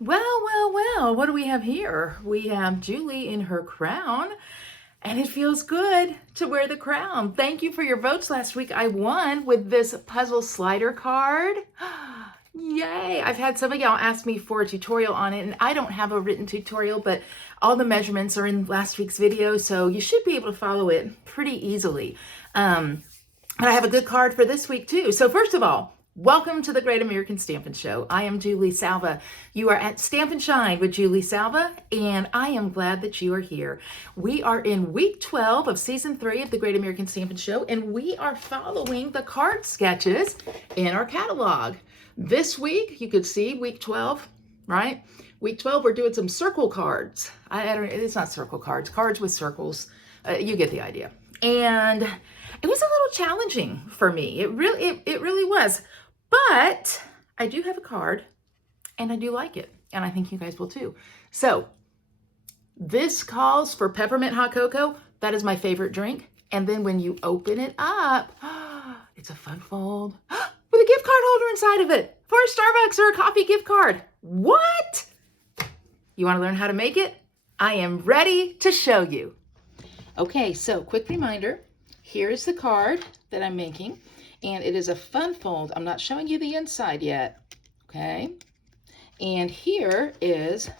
Well, what do we have here? We have Julie in her crown, and it feels good to wear the crown. Thank you for your votes last week. I won with this puzzle slider card. Yay! I've had some of y'all ask me for a tutorial on it, and I don't have a written tutorial, but all the measurements are in last week's video, so you should be able to follow it pretty easily. But I have a good card for this week too. So first of all, welcome to the Great American Stampin' Show. I am Julie Salva. You are at Stampin' Shine with Julie Salva, and I am glad that you are here. We are in week 12 of season 3 of the Great American Stampin' Show, and we are following the card sketches in our catalog. This week, you could see week 12, right? Week 12, we're doing some circle cards. I don't. It's not circle cards. Cards with circles. You get the idea. And it was a little challenging for me. It really was. But I do have a card, and I do like it, and I think you guys will too. So this calls for peppermint hot cocoa. That is my favorite drink. And then when you open it up, it's a fun fold with a gift card holder inside of it for a Starbucks or a coffee gift card. What? You want to learn how to make it? I am ready to show you. Okay, so quick reminder. Here is the card that I'm making, and it is a fun fold. I'm not showing you the inside yet, okay? And here is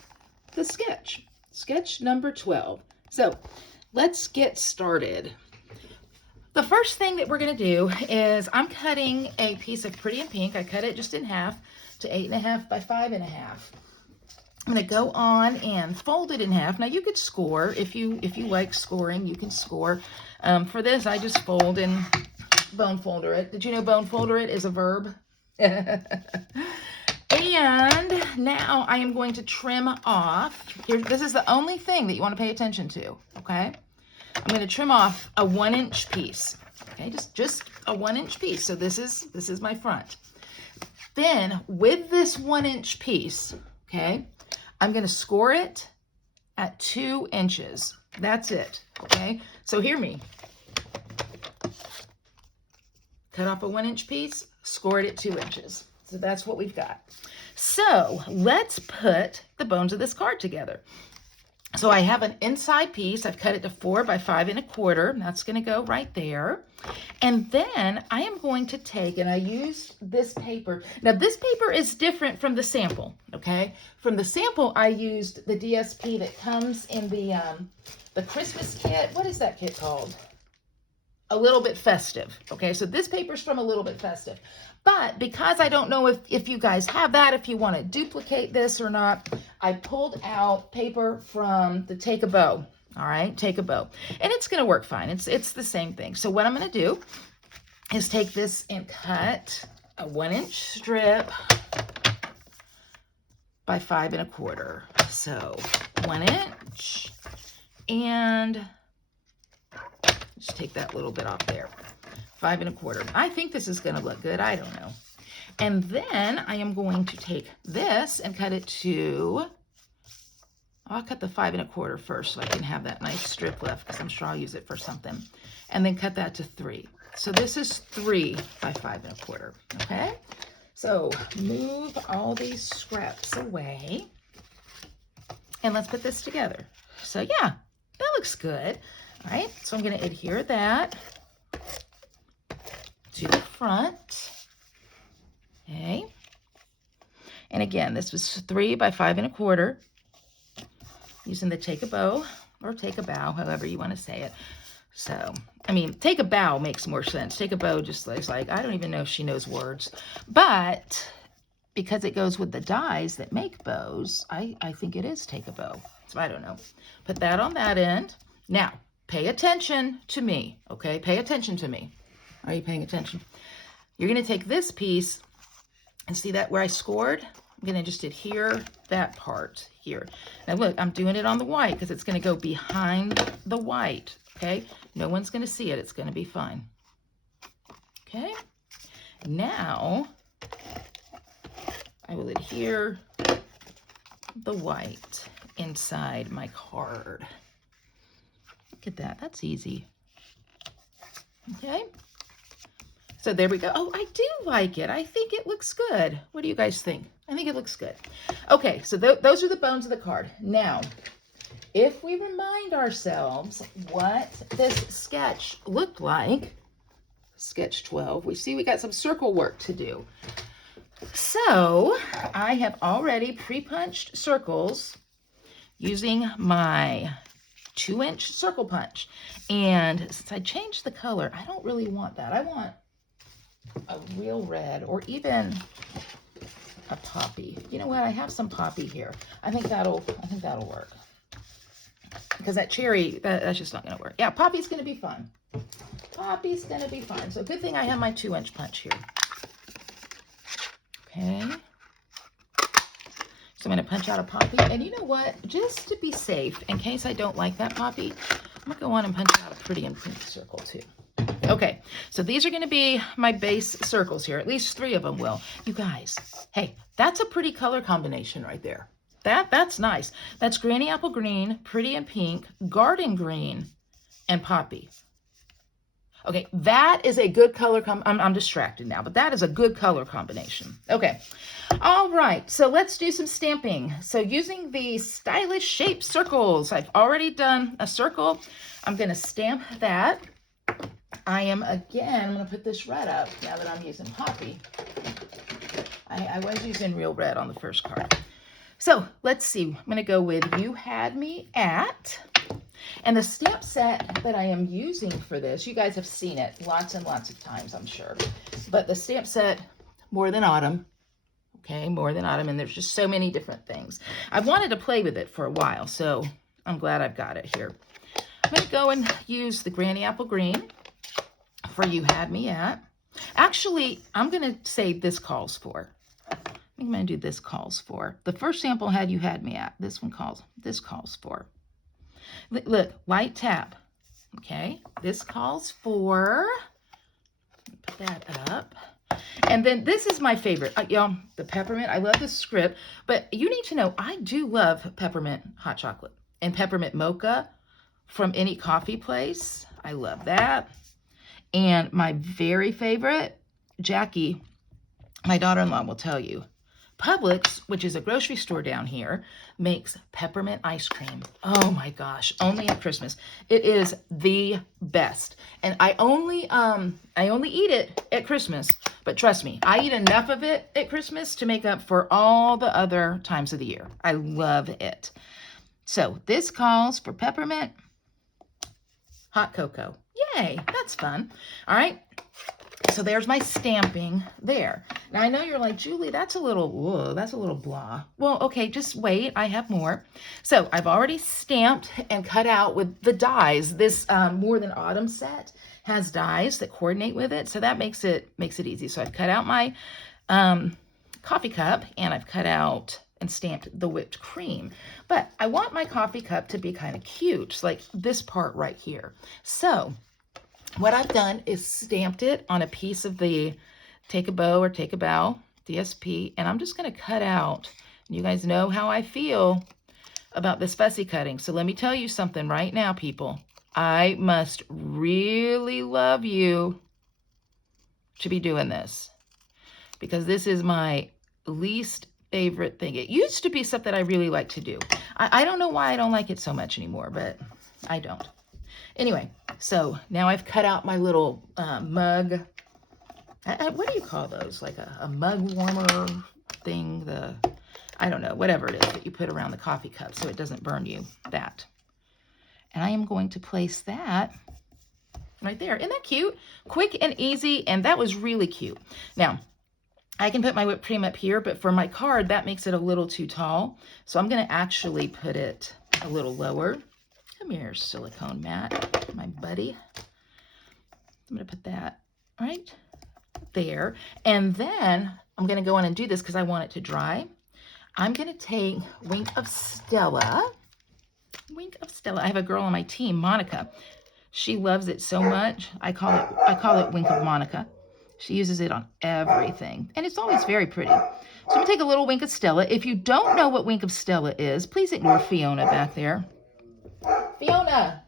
the sketch, sketch number 12. So let's get started. The first thing that we're gonna do is I'm cutting a piece of Pretty in Pink. I cut it just in half to 8.5 by 5.5. I'm going to go on and fold it in half. Now you could score if you like scoring. You can score. For this, I just fold and bone folder it. Did you know bone folder it is a verb? And now I am going to trim off. Here, this is the only thing that you want to pay attention to. Okay, I'm going to trim off a 1-inch piece. Okay, just a 1-inch piece. So this is my front. Then with this 1-inch piece, okay, I'm going to score it at 2 inches. That's it, okay? So hear me. Cut off a 1-inch piece, score it at 2 inches. So that's what we've got. So let's put the bones of this card together. So I have an inside piece. I've cut it to 4 by 5.25. That's going to go right there. And then I am going to take, and I use this paper. Now this paper is different from the sample, okay? From the sample, I used the DSP that comes in the Christmas kit. What is that kit called? A Little Bit Festive, okay? So this paper's from A Little Bit Festive. But because I don't know if you guys have that, if you want to duplicate this or not, I pulled out paper from the Take a Bow. All right, Take a Bow. And it's going to work fine. It's the same thing. So what I'm going to do is take this and cut a 1-inch strip by 5.25. So 1 inch, and just take that little bit off there. 5.25. I think this is going to look good. I don't know. And then I am going to take this and cut it to, I'll cut the 5.25 first so I can have that nice strip left because I'm sure I'll use it for something. And then cut that to 3. So this is 3 by 5.25. Okay? So move all these scraps away. And let's put this together. So yeah, that looks good. All right, so I'm going to adhere that to the front. Okay. And again, this was 3 by 5.25. Using the Take a Bow or Take a Bow, however you want to say it. So, I mean, Take a Bow makes more sense. Take a Bow just looks like, I don't even know if she knows words. But because it goes with the dies that make bows, I think it is Take a Bow. So I don't know. Put that on that end. Now, pay attention to me, okay? Pay attention to me. Are you paying attention? You're going to take this piece and see that where I scored? I'm going to just adhere that part here. Now look, I'm doing it on the white because it's going to go behind the white, okay? No one's going to see it. It's going to be fine. Okay? Now, I will adhere the white inside my card. Look at that. That's easy. Okay? So there we go. Oh, I do like it. I think it looks good. What do you guys think? I think it looks good. Okay, so those are the bones of the card. Now, if we remind ourselves what this sketch looked like, sketch 12, we see we got some circle work to do. So I have already pre-punched circles using my 2-inch circle punch. And since I changed the color, I don't really want that. I want a real red or even a poppy. You know what? I have some poppy here. I think that'll work. Because that cherry, that's just not going to work. Yeah, poppy's going to be fun. Poppy's going to be fun. So good thing I have my 2-inch punch here. Okay. So I'm going to punch out a poppy. And you know what? Just to be safe, in case I don't like that poppy, I'm going to go on and punch out a pretty and pink circle too. Okay, so these are going to be my base circles here. At least 3 of them will. You guys, hey, that's a pretty color combination right there. That's nice. That's Granny Apple Green, Pretty and Pink, Garden Green, and Poppy. Okay, that is a good color I'm distracted now, but that is a good color combination. Okay, all right, so let's do some stamping. So using the Stylish Shape Circles, I've already done a circle. I'm going to stamp that. I'm going to put this red up now that I'm using Poppy. I was using real red on the first card. So let's see. I'm going to go with You Had Me At. And the stamp set that I am using for this, you guys have seen it lots and lots of times, I'm sure. But the stamp set, More Than Autumn. Okay, More Than Autumn. And there's just so many different things. I've wanted to play with it for a while, so I'm glad I've got it here. I'm going to go and use the Granny Apple Green for You Had Me At. Actually, I'm going to say this calls for. I'm going to do this calls for. The first sample had You Had Me At. This calls for. Look, light tap. Okay, this calls for. Put that up. And then this is my favorite. Y'all, the peppermint. I love the script, but you need to know I do love peppermint hot chocolate and peppermint mocha from any coffee place. I love that. And my very favorite, Jackie, my daughter-in-law, will tell you, Publix, which is a grocery store down here, makes peppermint ice cream. Oh my gosh, only at Christmas. It is the best. And I only eat it at Christmas, but trust me, I eat enough of it at Christmas to make up for all the other times of the year. I love it. So this calls for peppermint hot cocoa. Yay, that's fun. All right. So there's my stamping there. Now I know you're like, Julie, that's a little blah. Well, okay, just wait. I have more. So I've already stamped and cut out with the dies. This More Than Autumn set has dies that coordinate with it, so that makes it easy. So I've cut out my coffee cup, and I've cut out and stamped the whipped cream. But I want my coffee cup to be kind of cute, like this part right here. So what I've done is stamped it on a piece of the Take a Bow or Take a Bow DSP, and I'm just going to cut out. You guys know how I feel about this fussy cutting, so let me tell you something right now, people. I must really love you to be doing this, because this is my least favorite thing. It used to be something I really like to do. I don't know why I don't like it so much anymore, but I don't. Anyway, so now I've cut out my little mug. What do you call those? Like a mug warmer thing? I don't know, whatever it is that you put around the coffee cup so it doesn't burn you. That. And I am going to place that right there. Isn't that cute? Quick and easy, and that was really cute. Now, I can put my whipped cream up here, but for my card, that makes it a little too tall. So I'm going to actually put it a little lower. Come here, silicone mat, my buddy. I'm going to put that right there. And then I'm going to go on and do this because I want it to dry. I'm going to take Wink of Stella. Wink of Stella. I have a girl on my team, Monica. She loves it so much. I call it Wink of Monica. She uses it on everything, and it's always very pretty. So I'm going to take a little Wink of Stella. If you don't know what Wink of Stella is, please ignore Fiona back there. Fiona!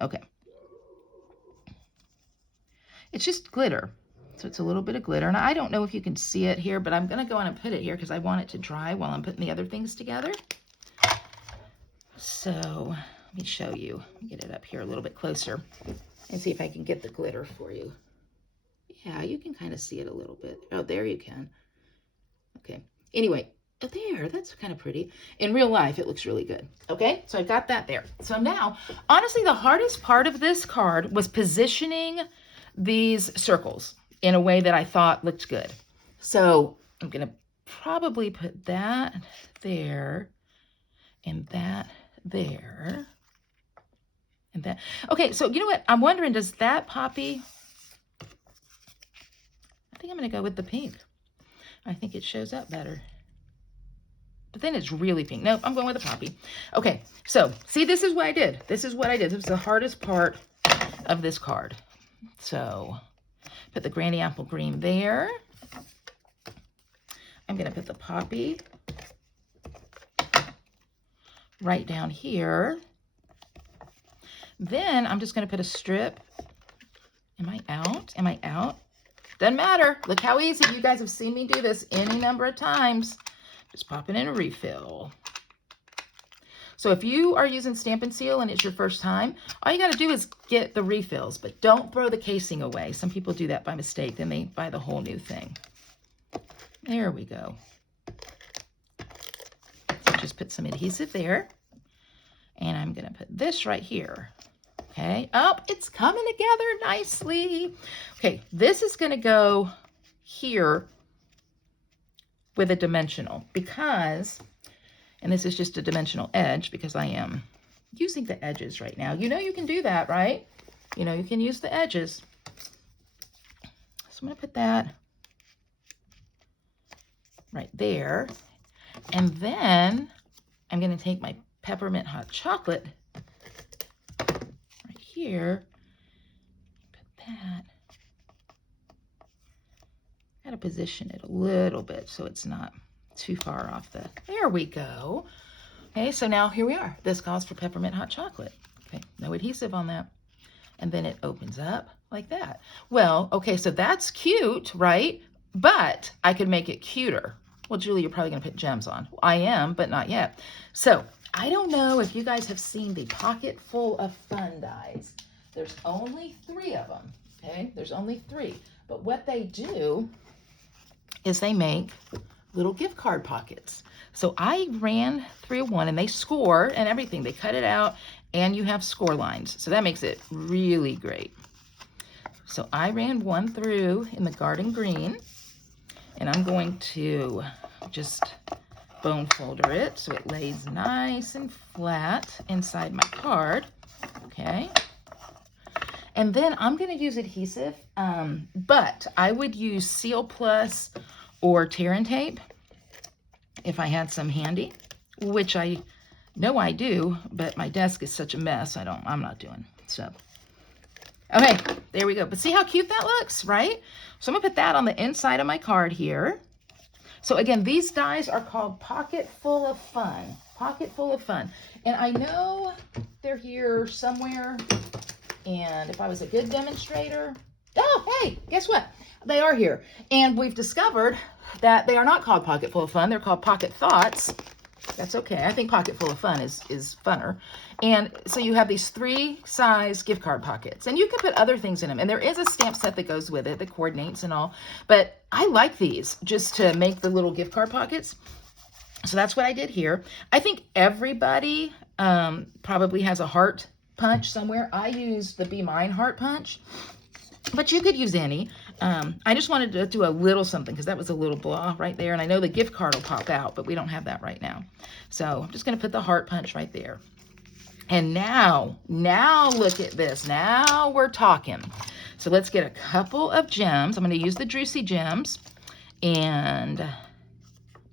Okay. It's just glitter. So it's a little bit of glitter. And I don't know if you can see it here, but I'm going to go on and put it here because I want it to dry while I'm putting the other things together. So let me show you. Get it up here a little bit closer and see if I can get the glitter for you. Yeah, you can kind of see it a little bit. Oh, there you can. Okay. Anyway, there, that's kind of pretty. In real life, it looks really good. Okay, so I got that there. So now, honestly, the hardest part of this card was positioning these circles in a way that I thought looked good. So I'm going to probably put that there and that there and that. Okay, so you know what? I'm wondering, does that poppy... I think I'm going to go with the pink. I think it shows up better. But then it's really pink. Nope, I'm going with the poppy. Okay, so see, this is what I did. This is what I did. This was the hardest part of this card. So put the Granny Apple Green there. I'm going to put the poppy right down here. Then I'm just going to put a strip. Am I out? Am I out? Doesn't matter. Look how easy. You guys have seen me do this any number of times. Just pop it in a refill. So if you are using Stampin' Seal and it's your first time, all you got to do is get the refills, but don't throw the casing away. Some people do that by mistake, then they buy the whole new thing. There we go. So just put some adhesive there. And I'm going to put this right here. Okay. Oh, it's coming together nicely. Okay. This is going to go here with a dimensional because, and this is just a dimensional edge because I am using the edges right now. You know you can do that, right? You know you can use the edges. So I'm going to put that right there. And then I'm going to take my peppermint hot chocolate right here. Put that. Got to position it a little bit so it's not too far off the... There we go. Okay, so now here we are. This calls for peppermint hot chocolate. Okay, no adhesive on that. And then it opens up like that. Well, okay, so that's cute, right? But I could make it cuter. Well, Julie, you're probably going to put gems on. I am, but not yet. So I don't know if you guys have seen the Pocket Full of Fun dies. There's only 3 of them, okay? There's only 3. But what they do is they make little gift card pockets. So I ran through one and they score and everything. They cut it out and you have score lines. So that makes it really great. So I ran one through in the garden green and I'm going to just bone folder it so it lays nice and flat inside my card. Okay. And then I'm going to use adhesive, but I would use Seal Plus or tear and tape if I had some handy, which I know I do, but my desk is such a mess. I'm not doing. So, okay, there we go. But see how cute that looks, right? So I'm gonna put that on the inside of my card here. So again, these dies are called Pocket Full of Fun. Pocket Full of Fun. And I know they're here somewhere. And if I was a good demonstrator, oh, hey, guess what? They are here. And we've discovered that they are not called Pocket Full of Fun. They're called Pocket Thoughts. That's okay. I think Pocket Full of Fun is funner. And so you have these 3 size gift card pockets. And you can put other things in them. And there is a stamp set that goes with it that coordinates and all. But I like these just to make the little gift card pockets. So that's what I did here. I think everybody probably has a heart punch somewhere. I used the Be Mine heart punch, but you could use any. I just wanted to do a little something because that was a little blah right there. And I know the gift card will pop out, but we don't have that right now. So I'm just going to put the heart punch right there. And now look at this. Now we're talking. So let's get a couple of gems. I'm going to use the Drusy gems and I'm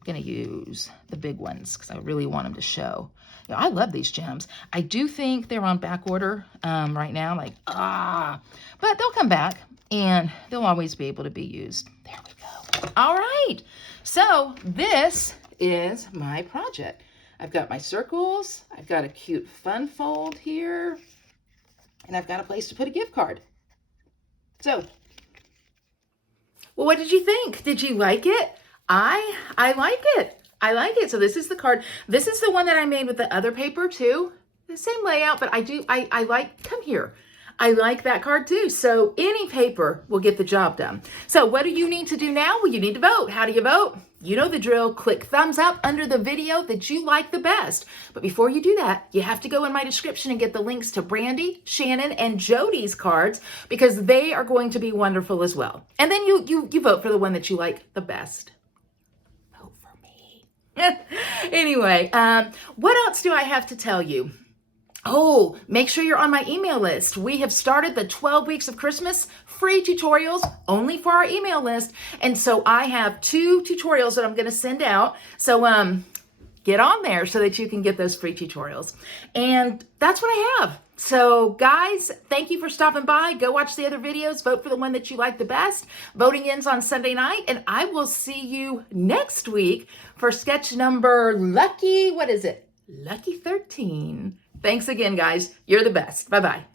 going to use the big ones because I really want them to show. You know, I love these gems. I do think they're on back order right now, but they'll come back and they'll always be able to be used. There we go. All right. So this is my project. I've got my circles. I've got a cute fun fold here. And I've got a place to put a gift card. So Well, what did you think? Did you like it? I like it. I like it. So this is the card. This is the one that I made with the other paper too. The same layout, but I like, come here. I like that card too. So any paper will get the job done. So what do you need to do now? Well, you need to vote. How do you vote? You know the drill. Click thumbs up under the video that you like the best. But before you do that, you have to go in my description and get the links to Brandy, Shannon, and Jody's cards because they are going to be wonderful as well. And then you vote for the one that you like the best. Vote for me. Anyway, what else do I have to tell you? Oh, make sure you're on my email list. We have started the 12 weeks of Christmas free tutorials only for our email list. And so I have 2 tutorials that I'm going to send out. So get on there so that you can get those free tutorials. And that's what I have. So guys, thank you for stopping by. Go watch the other videos. Vote for the one that you like the best. Voting ends on Sunday night. And I will see you next week for sketch number lucky, what is it? Lucky 13. Thanks again, guys. You're the best. Bye-bye.